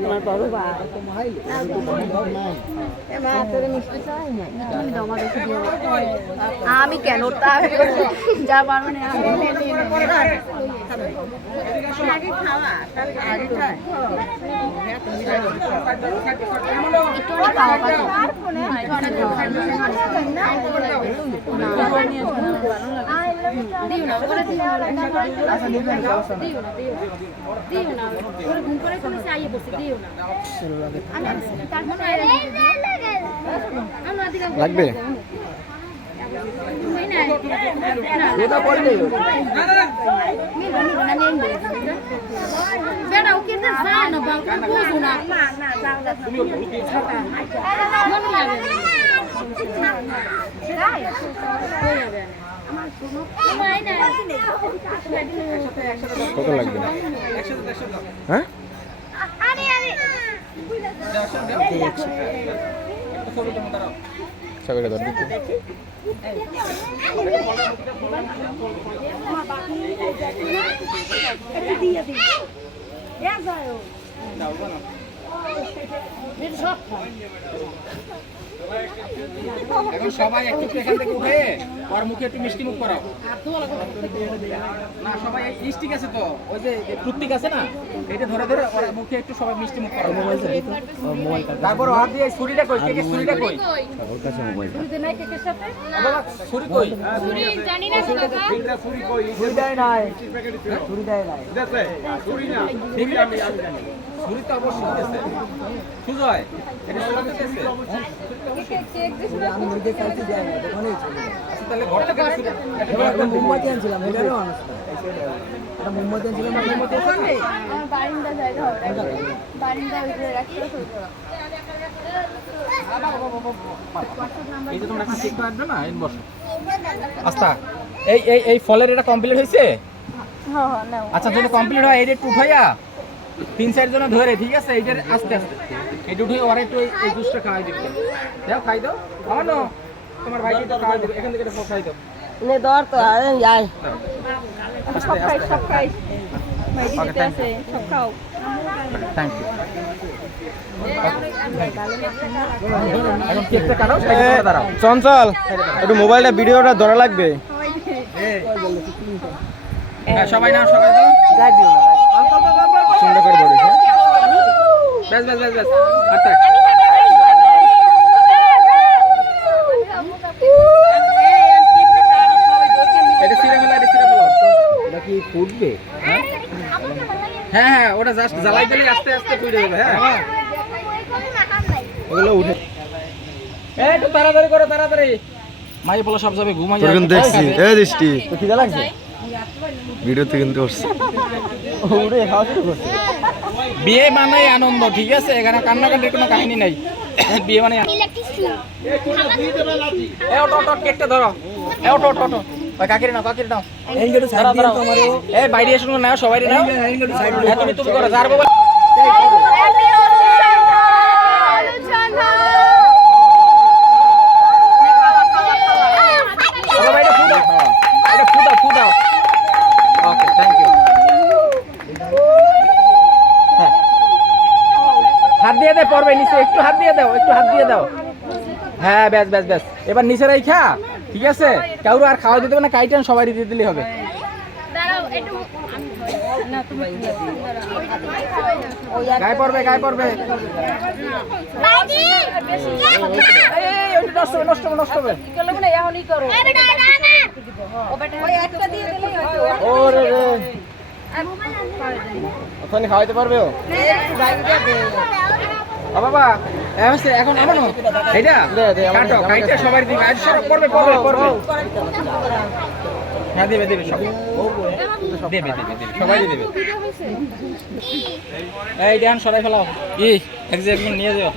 তোমার বড় ভাই আমি কেন তা যা পারবো না লাগবে কত লাগবে হ্যাঁ সবাইকে ধর দিতে এখন সবাই একটু এখান থেকে উঠে ওর মুখে একটু মিষ্টি মুখ করাও না সবাই স্টিক আছে তো ওই যে টুথপিক আছে না এটা ধরে ধরে ওর মুখে একটু সবাই মিষ্টি মুখ করাও তারপর হাত দিয়ে ছুরিটা কই কেকের ছুরিটা কই ওর কাছে মোবাইল ছুরি নাই কেকের সাথে বাবা ছুরি কই ছুরি জানি না তো কাকা ছুরি কই ছুরি দেয় নাই ছুরি দেয় নাই দেখলে ছুরি না ঠিক আমি জানি ছুরি তো অবশ্যই আছে সুজয় এটা সুজয় আছে কেক দিছ না আমি নিজে কালকে যাই না দোকানেই ছিল তাহলে ঘর থেকে একটা মোমবাতি আনছিলাম এটারও আনছিলাম এটা মোমবাতি আনছিলাম মোমবাতি আছে আমার বারিন্দা জায়গা হবে বারিন্দা ভিতরে রাখতে হবে এই যে তোমরা কি কেক কাটবে না এই বসো আস্তা এই ফলের এটা কমপ্লিট হয়েছে? হ্যাঁ হ্যাঁ নাও আচ্ছা যদি কমপ্লিট হয় এইটা একটু উঠাইয়া 3-4 জন ধরে, ঠিক আছে? এইটার আস্তে আস্তে এটা উঠে ওরা একটু এই জুসটা খাওয়াই দিবে। দাও খাই দাও। আমার না তোমার ভাইকে একটু খাওয়াই দিবে, এখান থেকে এটা খাই দাও। নে দর তো যাই সব খাই ভাই দিতে আছে সব খাও থ্যাংক ইউ। এখন কেকটা কাটো, সাইডে করে দাঁড়াও। চঞ্চল একটু মোবাইলটা ভিডিওটা ধরা লাগবে। হ্যাঁ সবাই নাও, সবাই দাও। গাই দিও না সুন্দর করে ধরেছে। ব্যাস ব্যাস ব্যাস ব্যাস আচ্ছা এটা সিরা ফেলা, এটা সিরা ফেলা। এটা কি ফুটবে? হ্যাঁ হ্যাঁ ওটা জাস্ট জ্বালাই দিলেই আস্তে আস্তে পুড়ে যাবে। হ্যাঁ ওগুলো উঠে এই একটু তাড়াতাড়ি করো, তাড়াতাড়ি। মাই বলো সব যাবে ঘুমাই তোর কিন্তু দেখছি এই দৃষ্টি তো খিদা লাগছে? ভিডিওতে কিন্তু করছি উঠে খাওয়া শুরু করছে। বিয়ে মানে আনন্দ, ঠিক আছে? এখানে কান্নাকাটির কোনো কাহিনী নাই। বিয়ে মানে এ ওটো ওটো কেকটা ধরো। এ ওটো ওটো ওটো ওই কাকিরে নাও, কাকিরে নাও। দাঁড়াও, দাঁড়াও। এই বাইরে এসে নাও, সবাই নাও। হ্যাঁ, তুমি করো যার বাবা। বাবা, এটা ফু দাও, এটা ফু দাও, ফু দাও। Okay thank you. হ্যাঁ হাত দিয়ে দে, পড়বে নিচে, একটু হাত দিয়ে দাও, একটু হাত দিয়ে দাও। হ্যাঁ ব্যাস ব্যাস ব্যাস, এবার নিচে রাইখা, ঠিক আছে? কাউরে আর খাওয়া দিতে হবে না, কাইটান সবাই দিয়ে দিলেই হবে। গায়ে পড়বে, গায়ে পড়বে। এই, ওইটা নষ্ট হবে, নষ্ট হবে, নষ্ট হবে। ওরে রে ওখানে খাওয়াইতে পারবে ও? ও বাবা, এখন আমানো এইটা কাটো, কাইটা সবাই দিবে। আজ সব পড়বে, পড়বে, পড়বে। হ্যাঁ দেবে, দেবে সব দেবে, দেবে, দেবে, সবাই দেবে। এই ধ্যান সরাই ফেলাও। এক জায়গায় নিয়ে যাও।